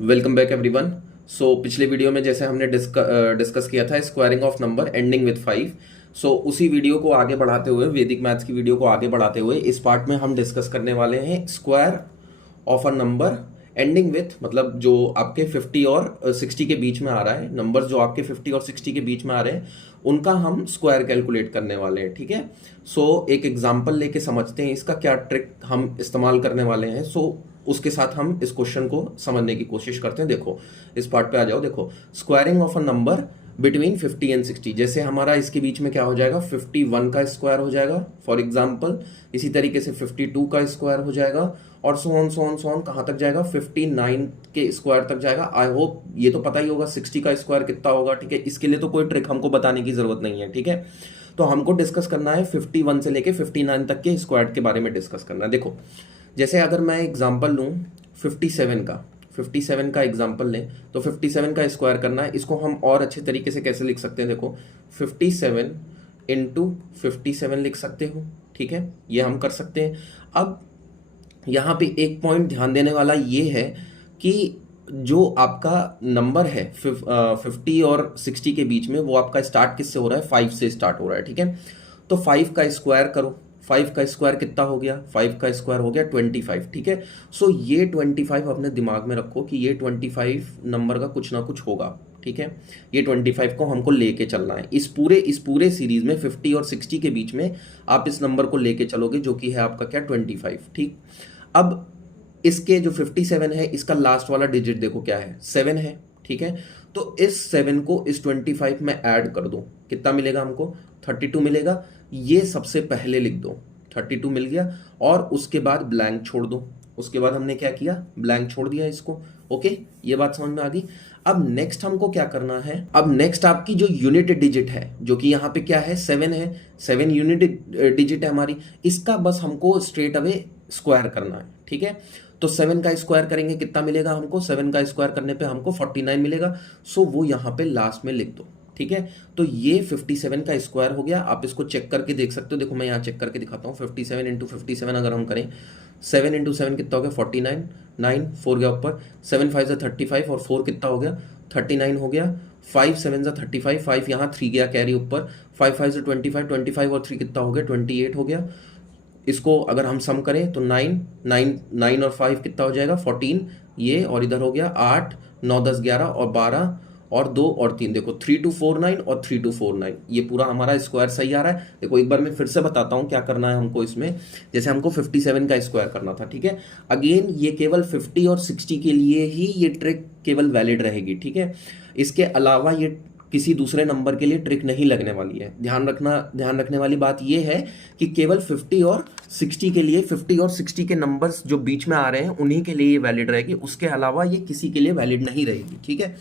Welcome back everyone. सो पिछले video में जैसे हमने डिस्कस किया था squaring of number ending with 5। सो उसी वीडियो को आगे बढ़ाते हुए, वैदिक मैथ्स की वीडियो को आगे बढ़ाते हुए इस पार्ट में हम डिस्कस करने वाले हैं square of a number ending with, मतलब जो आपके 50 और 60 के बीच में आ रहा है, नंबर्स जो आपके 50 और 60 के बीच में आ रहे हैं उनका हम स्क्वायर कैलकुलेट करने वाले हैं। ठीक है। सो एक एग्जांपल लेके समझते हैं इसका क्या ट्रिक हम इस्तेमाल करने वाले हैं। सो उसके साथ हम इस क्वेश्चन को समझने की कोशिश करते हैं। देखो इस पार्ट पे आ जाओ। देखो squaring of a number between 50 and 60, जैसे हमारा इसके बीच में क्या हो जाएगा, 51 का स्क्वायर हो जाएगा फॉर एग्जांपल। इसी तरीके से 52 का स्क्वायर हो जाएगा और सो ऑन कहां तक जाएगा, 59 के स्क्वायर तक जाएगा। आई होप ये तो पता ही होगा 60 का स्क्वायर कितना होगा। ठीक है, इसके लिए तो कोई ट्रिक हमको बताने की जरूरत नहीं है। ठीक है, तो हमको डिस्कस करना है 51 से लेके 59 तक के स्क्वायर के बारे में डिस्कस करना है। देखो जैसे अगर मैं एग्जांपल लूं 57 का एग्जांपल लें तो 57 का स्क्वायर करना है। इसको हम और अच्छे तरीके से कैसे लिख सकते हैं, देखो 57 इंटू 57 लिख सकते हो। ठीक है, ये हम कर सकते हैं। अब यहाँ पे एक पॉइंट ध्यान देने वाला ये है कि जो आपका नंबर है 50 और 60 के बीच में, वो आपका स्टार्ट किससे हो रहा है, 5 से स्टार्ट हो रहा है। ठीक है, तो 5 का स्क्वायर करो। 5 का स्क्वायर कितना हो गया, 5 का स्क्वायर हो गया 25। ठीक है, सो ये 25 अपने दिमाग में रखो कि ये 25 नंबर का कुछ ना कुछ होगा। ठीक है, ये 25 को हमको लेके चलना है इस पूरे सीरीज में 50 और 60 के बीच में आप इस नंबर को लेके चलोगे जो कि है आपका क्या, 25। ठीक, अब इसके जो 57 है इसका लास्ट वाला डिजिट देखो क्या है, 7 है। ठीक है, तो इस 7 को इस 25 में ऐड कर दो, कितना मिलेगा हमको, 32 मिलेगा। ये सबसे पहले लिख दो, 32 मिल गया और उसके बाद ब्लैंक छोड़ दो। उसके बाद हमने क्या किया, ब्लैंक छोड़ दिया इसको। ओके, ये बात समझ में आ गई। अब नेक्स्ट हमको क्या करना है, अब नेक्स्ट आपकी जो यूनिट डिजिट है जो कि यहाँ पे क्या है, 7 है, 7 यूनिट डिजिट है हमारी, इसका बस हमको स्ट्रेट अवे स्क्वायर करना है। ठीक है, तो 7 का स्क्वायर करेंगे कितना मिलेगा हमको, 7 का स्क्वायर करने पे हमको 49 मिलेगा। सो वो यहाँ पे लास्ट में लिख दो। ठीक है, तो ये 57 का स्क्वायर हो गया। आप इसको चेक करके देख सकते हो। देखो मैं यहाँ चेक करके दिखाता हूँ। 57 इंटू 57 अगर हम करें, 7 इंटू 7 कितना हो गया, 49, 9 4 गया ऊपर, 7 5 जा 35 और 4 कितना हो गया, 39 हो गया। 5 7 जा 35, 5 यहाँ 3 गया कैरी ऊपर, 5 5 जा 25, 25 और 3 कितना हो गया, 28 हो गया। इसको अगर हम सम करें तो 9 और 5 कितना हो जाएगा, 14। ये और इधर हो गया 8 9 10 11 और 12 और 2 और 3, देखो 3249 और 3249, ये पूरा हमारा स्क्वायर सही आ रहा है। देखो एक बार मैं फिर से बताता हूँ क्या करना है हमको इसमें। जैसे हमको 57 का स्क्वायर करना था। ठीक है, अगेन ये केवल 50 और 60 के लिए ही ये ट्रिक केवल वैलिड रहेगी। ठीक है, इसके अलावा ये किसी दूसरे नंबर के लिए ट्रिक नहीं लगने वाली है। ध्यान रखने वाली बात यह है कि केवल 50 और 60 के लिए, 50 और 60 के नंबर्स जो बीच में आ रहे हैं उन्हीं के लिए ये वैलिड रहेगी, उसके अलावा ये किसी के लिए वैलिड नहीं रहेगी। ठीक है,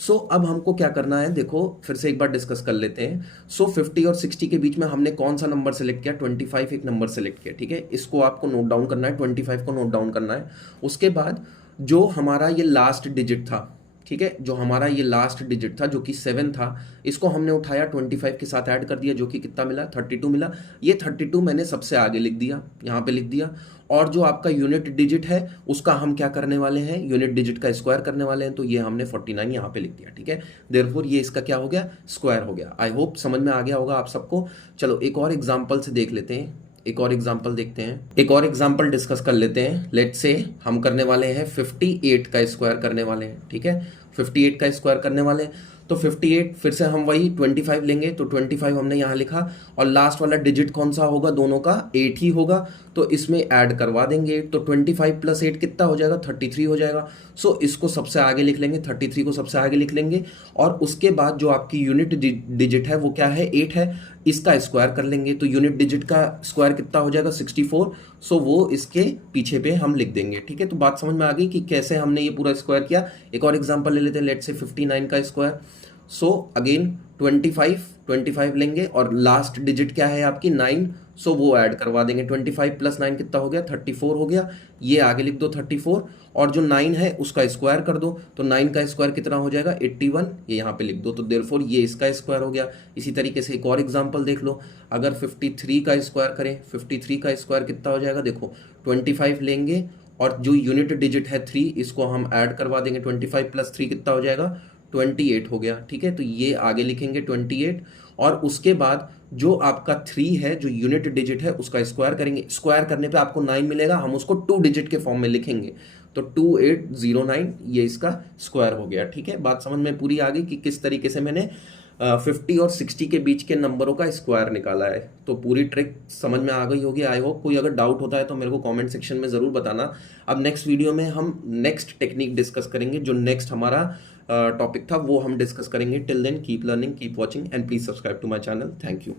सो अब हमको क्या करना है, देखो फिर से एक बार डिस्कस कर लेते हैं। सो 50 और 60 के बीच में हमने कौन सा नंबर सेलेक्ट किया, 25 एक नंबर सेलेक्ट किया। ठीक है, इसको आपको नोट डाउन करना है, 25 को नोट डाउन करना है। उसके बाद जो हमारा ये लास्ट डिजिट था, ठीक है, जो हमारा ये लास्ट डिजिट था जो कि 7 था, इसको हमने उठाया 25 के साथ ऐड कर दिया, जो कि कितना मिला, 32 मिला। ये 32 मैंने सबसे आगे लिख दिया, यहाँ पे लिख दिया। और जो आपका यूनिट डिजिट है उसका हम क्या करने वाले हैं, यूनिट डिजिट का स्क्वायर करने वाले हैं, तो ये हमने 49 यहाँ पे लिख दिया। ठीक है, देयरफॉर ये इसका क्या हो गया, स्क्वायर हो गया। आई होप समझ में आ गया होगा आप सबको। चलो एक और एग्जाम्पल से देख लेते हैं, एक और एग्जाम्पल देखते हैं, एक और एग्जाम्पल डिस्कस कर लेते हैं। लेट्स से हम करने वाले हैं 58 का स्क्वायर करने वाले हैं। ठीक है, 58 का स्क्वायर करने वाले हैं, तो 58 फिर से हम वही 25 लेंगे, तो 25 हमने यहाँ लिखा और लास्ट वाला डिजिट कौन सा होगा, दोनों का 8 ही होगा, तो इसमें ऐड करवा देंगे। तो 25 प्लस 8 कितना हो जाएगा, 33 हो जाएगा। सो इसको सबसे आगे लिख लेंगे, 33 को सबसे आगे लिख लेंगे और उसके बाद जो आपकी यूनिट डिजिट है वो क्या है, 8 है, इसका स्क्वायर कर लेंगे। तो यूनिट डिजिट का स्क्वायर कितना हो जाएगा, 64। सो वो इसके पीछे पे हम लिख देंगे। ठीक है, तो बात समझ में आ गई कि कैसे हमने ये पूरा स्क्वायर किया। एक और एग्जांपल ले लेते हैं, लेट्स से 59 का स्क्वायर। सो अगेन 25 लेंगे और लास्ट डिजिट क्या है आपकी, 9। सो वो ऐड करवा देंगे, 25 प्लस 9 कितना हो गया, 34 हो गया। ये आगे लिख दो 34 और जो 9 है उसका स्क्वायर कर दो, तो 9 का स्क्वायर कितना हो जाएगा, 81, ये यहाँ पे लिख दो। तो देयरफॉर ये इसका स्क्वायर हो गया। इसी तरीके से एक और एग्जांपल देख लो, अगर 53 का स्क्वायर करें, 53 का स्क्वायर कितना हो जाएगा, देखो 25 लेंगे और जो यूनिट डिजिट है 3, इसको हम ऐड करवा देंगे। 25 प्लस 3 कितना हो जाएगा? 28 हो गया। ठीक है, तो ये आगे लिखेंगे 28, और उसके बाद जो आपका 3 है, जो यूनिट डिजिट है, उसका स्क्वायर करेंगे। स्क्वायर करने पे आपको 9 मिलेगा, हम उसको 2 डिजिट के फॉर्म में लिखेंगे, तो 2809 ये इसका स्क्वायर हो गया। ठीक है, बात समझ में पूरी आ गई कि किस तरीके से मैंने 50 और 60 के बीच के नंबरों का स्क्वायर निकाला है। तो पूरी ट्रिक समझ में आ गई होगी आई होप। कोई अगर डाउट होता है तो मेरे को कमेंट सेक्शन में ज़रूर बताना। अब नेक्स्ट वीडियो में हम नेक्स्ट टेक्निक डिस्कस करेंगे, जो नेक्स्ट हमारा टॉपिक था वो हम डिस्कस करेंगे। Till then keep learning, keep watching, and please subscribe to my channel. Thank you.